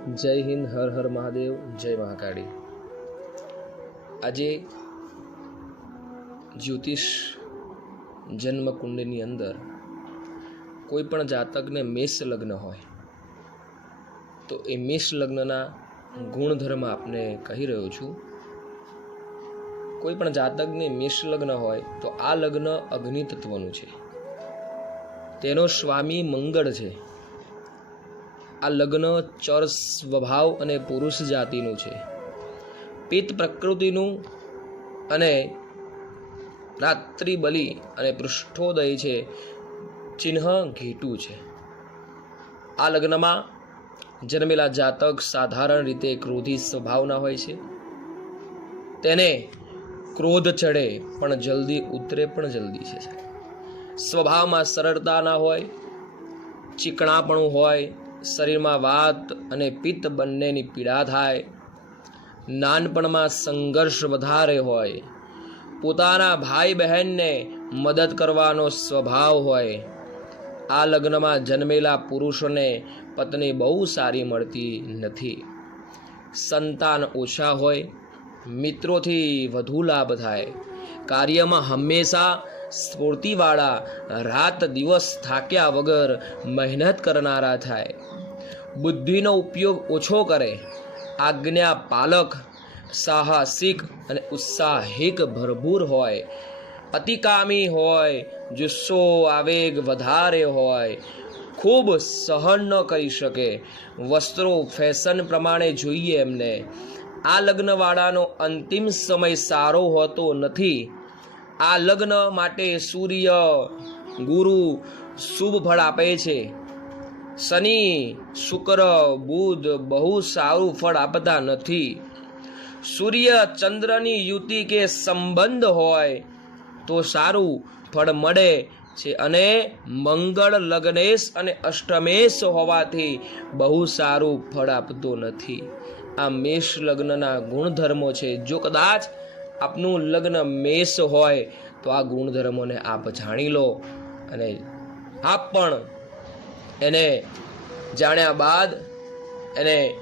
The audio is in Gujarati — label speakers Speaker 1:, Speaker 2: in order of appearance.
Speaker 1: જય હિન્દ, હર હર મહાદેવ, જય મહાકાળી. આજે જ્યોતિષ જન્મ કુંડની અંદર કોઈ પણ જાતકને મેષ લગ્ન હોય, તો એ મેષ લગ્નના ગુણધર્મ આપને કહી રહ્યો છું. કોઈ પણ જાતકને મેષ લગ્ન હોય, તો આ લગ્ન અગ્નિ તત્વનું છે. તેનો સ્વામી મંગળ છે. આ લગ્ન ચર સ્વભાવ અને પુરુષ જાતિનું છે. પિત્ત પ્રકૃતિનું અને રાત્રિ બલિ અને પૃષ્ઠોદય છે. ચિહ્ન ઘેટું છે. આ લગ્નમાં જન્મેલા જાતક સાધારણ રીતે ક્રોધી સ્વભાવના હોય છે. તેને ક્રોધ ચડે પણ જલ્દી ઉતરે પણ જલ્દી છે. સ્વભાવમાં સરળતા ના હોય, ચીકણાપણું હોય શરીરમાં વાત અને પિત્ત બંનેની પીડા થાય. નાનપણમાં સંઘર્ષ વધારે હોય. પોતાના ભાઈ બહેનને મદદ કરવાનો સ્વભાવ હોય. આ લગ્નમાં જન્મેલા પુરુષોને પત્ની બહુ સારી મળતી નથી. સંતાન ઓછા હોય. મિત્રોથી વધુ લાભ થાય. કાર્યમાં હંમેશા સ્ફૂર્તિવાળા રાત દિવસ થાક્યા વગર મહેનત કરનારા થાય. બુદ્ધિનો ઉપયોગ ઓછો કરે. આજ્ઞા પાલક, સાહસિક અને ઉત્સાહિક ભરપૂર હોય. અતિકામી હોય, જુસ્સો, આવેગ વધારે હોય. ખૂબ સહન ન કરી શકે. વસ્ત્રો ફેશન પ્રમાણે જોઈએ એમને. આ લગ્નવાળાનો અંતિમ સમય સારો હોતો નથી. આ લગ્ન માટે સૂર્ય, ગુરુ શુભ ફળ આપે છે. શનિ, શુક્ર, બુધ બહુ સારું ફળ આપતા નથી. સૂર્ય ચંદ્રની યુતિ કે સંબંધ હોય તો સારું ફળ મળે છે અને મંગળ, લગ્નેશ અને અષ્ટમેશ હોવાથી બહુ સારું ફળ આપતો નથી. આ મેષ લગ્નના ગુણધર્મો છે. જો કદાચ આપનું લગ્ન મેષ હોય, તો આ ગુણધર્મોને આપ જાણી લો અને આપ પણ એને જાણ્યા બાદ એને